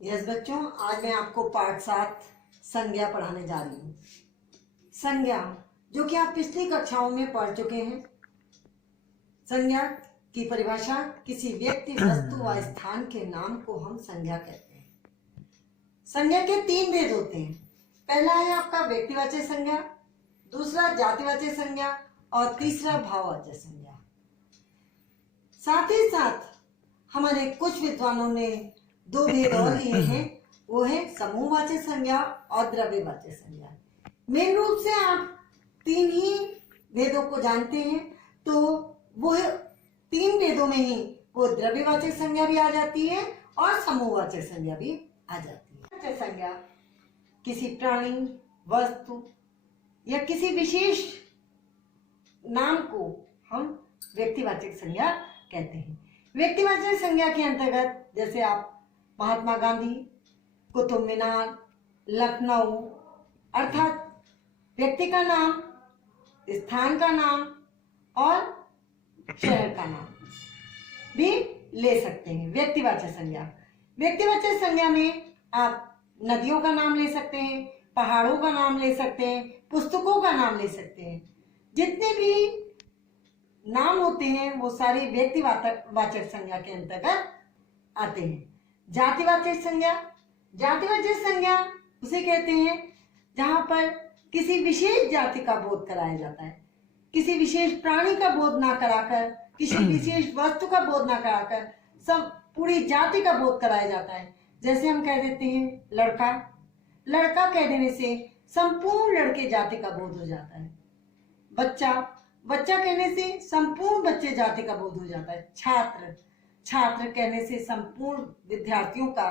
Yes बच्चों, आज मैं आपको पाठ 7 संज्ञा पढ़ाने जा रही हूँ। संज्ञा जो कि आप पिछली कक्षाओं में पढ़ चुके हैं। संज्ञा की परिभाषा किसी व्यक्ति, वस्तु व स्थान के नाम को हम संज्ञा कहते हैं। संज्ञा के 3 भेद होते हैं। पहला है आपका व्यक्तिवाचक संज्ञा, दूसरा जातिवाचक संज्ञा और तीसरा भाववाचक संज्ञा। साथ ही साथ हमारे कुछ विद्वानों ने 2 भेद और लिए हैं, वो है समूहवाचक संज्ञा और द्रव्यवाचक संज्ञा। मेन रूप से आप 3 ही भेदों को जानते हैं, तो वो 3 भेदों में ही वो द्रव्यवाचक संज्ञा भी आ जाती है और समूहवाचक संज्ञा भी आ जाती है। वाचक संज्ञा किसी प्राणी, वस्तु या किसी विशेष नाम को हम व्यक्तिवाचक संज्ञा कहते हैं। व्यक्तिवाचक संज्ञा के अंतर्गत जैसे आप महात्मा गांधी, कुतुब मीनार, लखनऊ, अर्थात व्यक्ति का नाम, स्थान का नाम और शहर का नाम भी ले सकते हैं। व्यक्तिवाचक संज्ञा, व्यक्तिवाचक संज्ञा में आप नदियों का नाम ले सकते हैं, पहाड़ों का नाम ले सकते हैं, पुस्तकों का नाम ले सकते हैं। जितने भी नाम होते हैं वो सारे व्यक्तिवाचक संज्ञा के अंतर्गत आते हैं। जातिवाचक संज्ञा, जातिवाचक संज्ञा उसे कहते हैं जहां पर किसी विशेष जाति का बोध कराया जाता है। किसी विशेष प्राणी का बोध ना कराकर, किसी विशेष वस्तु का बोध ना कराकर सब पूरी जाति का बोध कराया जाता है। जैसे हम कह देते हैं लड़का, लड़का कह देने से संपूर्ण लड़के जाति का बोध हो जाता है। बच्चा, बच्चा कहने से संपूर्ण बच्चे जाति का बोध हो जाता है। छात्र, छात्र कहने से संपूर्ण विद्यार्थियों का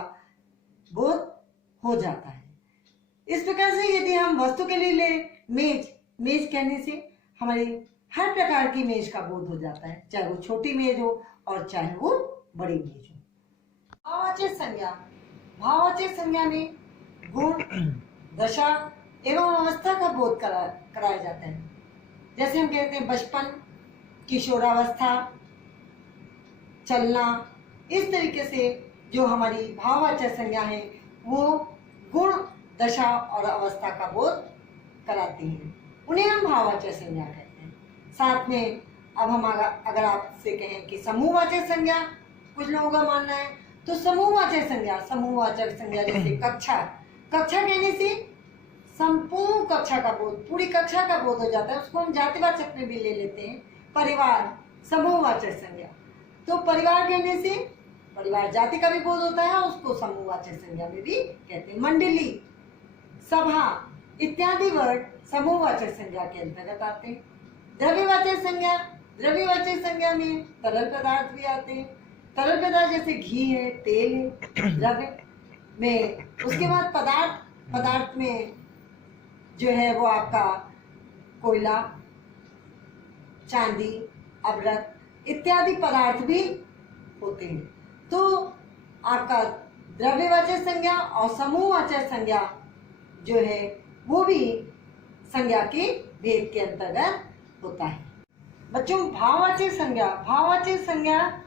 बोध हो जाता है। इस प्रकार से यदि हम वस्तु के लिए ले मेज, मेज कहने से हमारी हर प्रकार की मेज का बोध हो जाता है, चाहे वो छोटी मेज हो और चाहे वो बड़ी मेज हो। भाववाचक संज्ञा, भाववाचक संज्ञा में गुण, दशा एवं अवस्था का बोध कराया जाता है। जैसे हम कहते हैं बचपन, किशोरावस्था, चलना, इस तरीके से जो हमारी भाववाचक संज्ञा है वो गुण, दशा और अवस्था का बोध कराती हैं, उन्हें हम भाववाचक संज्ञा कहते हैं। साथ में अब हम अगर आपसे कहें कि समूहवाचक संज्ञा, कुछ लोगों का मानना है तो समूहवाचक संज्ञा, समूहवाचक संज्ञा जैसे कक्षा, कक्षा कहने से संपूर्ण कक्षा का बोध, पूरी कक्षा का बोध हो जाता है, उसको हम जातिवाचक में भी ले लेते हैं। परिवार, समूहवाचक संज्ञा, तो परिवार कहने से परिवार जाति का भी बोध होता है, उसको समूहवाचक संज्ञा में भी कहते हैं। मंडली, सभा इत्यादि वर्ड समूहवाचक संज्ञा के अंतर्गत आते हैं। द्रव्यवाचक संज्ञा, द्रव्यवाचक संज्ञा में तरल पदार्थ भी आते हैं। तरल पदार्थ जैसे घी है, तेल है, द्रव्य में। उसके बाद पदार्थ, पदार्थ में जो है वो आपका कोयला, चांदी, अभ्रक इत्यादि पदार्थ भी होते हैं। तो आपका द्रव्यवाचक संज्ञा और समूहवाचक संज्ञा जो है वो भी संज्ञा के भेद के अंतर्गत होता है। बच्चों, भाववाचक संज्ञा, भाववाचक संज्ञा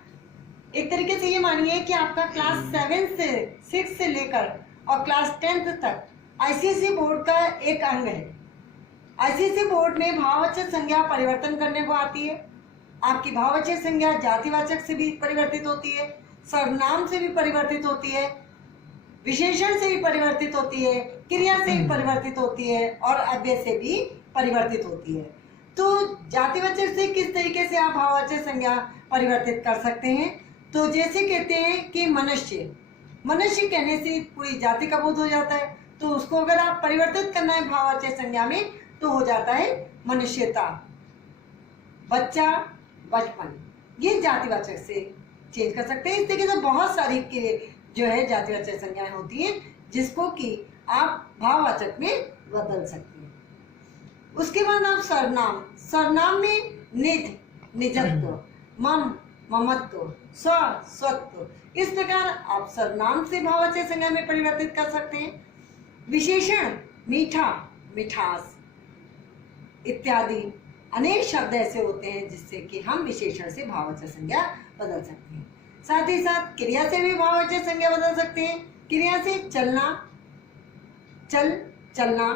एक तरीके से ये मानिए कि आपका क्लास 7 से 6 से लेकर और क्लास 10th तक आईसीएसई बोर्ड का एक अंग है। आईसीएसई बोर्ड में भाववाचक संज्ञा परिवर्तन करने को आती है। आपकी भाववाचक संज्ञा जातिवाचक से भी परिवर्तित होती है, सर्वनाम से भी परिवर्तित होती है, विशेषण से भी परिवर्तित होती है, क्रिया से भी परिवर्तित होती है और अव्यय से भी परिवर्तित होती है। तो जातिवाचक से किस तरीके से आप भाववाचक संज्ञा परिवर्तित कर सकते हैं? तो जैसे कहते हैं कि मनुष्य, मनुष्य कहने से पूरी जाति का बोध हो जाता है, तो उसको अगर आप परिवर्तित करना है भाववाचक संज्ञा में तो हो जाता है मनुष्यता। बच्चा, बचपन, ये जातिवाचक से चेंज कर सकते हैं। इस तरीके से बहुत सारी के जो है जातिवाचक संज्ञाएं होती हैं जिसको कि आप भाववाचक में बदल सकते हैं। उसके बाद आप सर्वनाम, सर्वनाम में निध, निजत्व, मम, ममत्व, स्व, स्वत्व, इस प्रकार आप सर्वनाम से भाववाचक संज्ञा में परिवर्तित कर सकते हैं। विशेषण, मीठा, मिठास इत्यादि अनेक शब्द ऐसे होते हैं जिससे कि हम विशेषण से भाववाचक संज्ञा बदल सकते हैं। साथ ही साथ क्रिया से भी भाववाचक संज्ञा बदल सकते हैं। क्रिया से चलना, चल, चलना,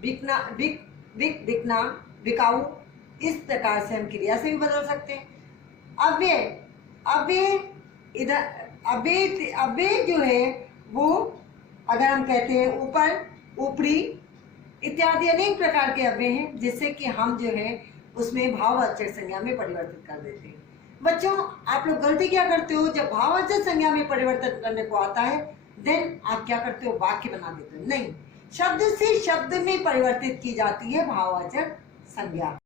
बिकना, बिक, बिकना, बिकाऊ, इस प्रकार से हम क्रिया से भी बदल सकते हैं। अव्यय, अव्यय इधर अव्यय जो है वो अगर हम कहते हैं ऊपर, ऊपरी इत्यादि अनेक प्रकार के अव्यय हैं जिससे कि हम जो है उसमें भाववाचक संज्ञा में परिवर्तित कर देते हैं। बच्चों, आप लोग गलती क्या करते हो, जब भाववाचक संज्ञा में परिवर्तन करने को आता है देन आप क्या करते हो, वाक्य बना देते हो। नहीं, शब्द से शब्द में परिवर्तित की जाती है भाववाचक संज्ञा।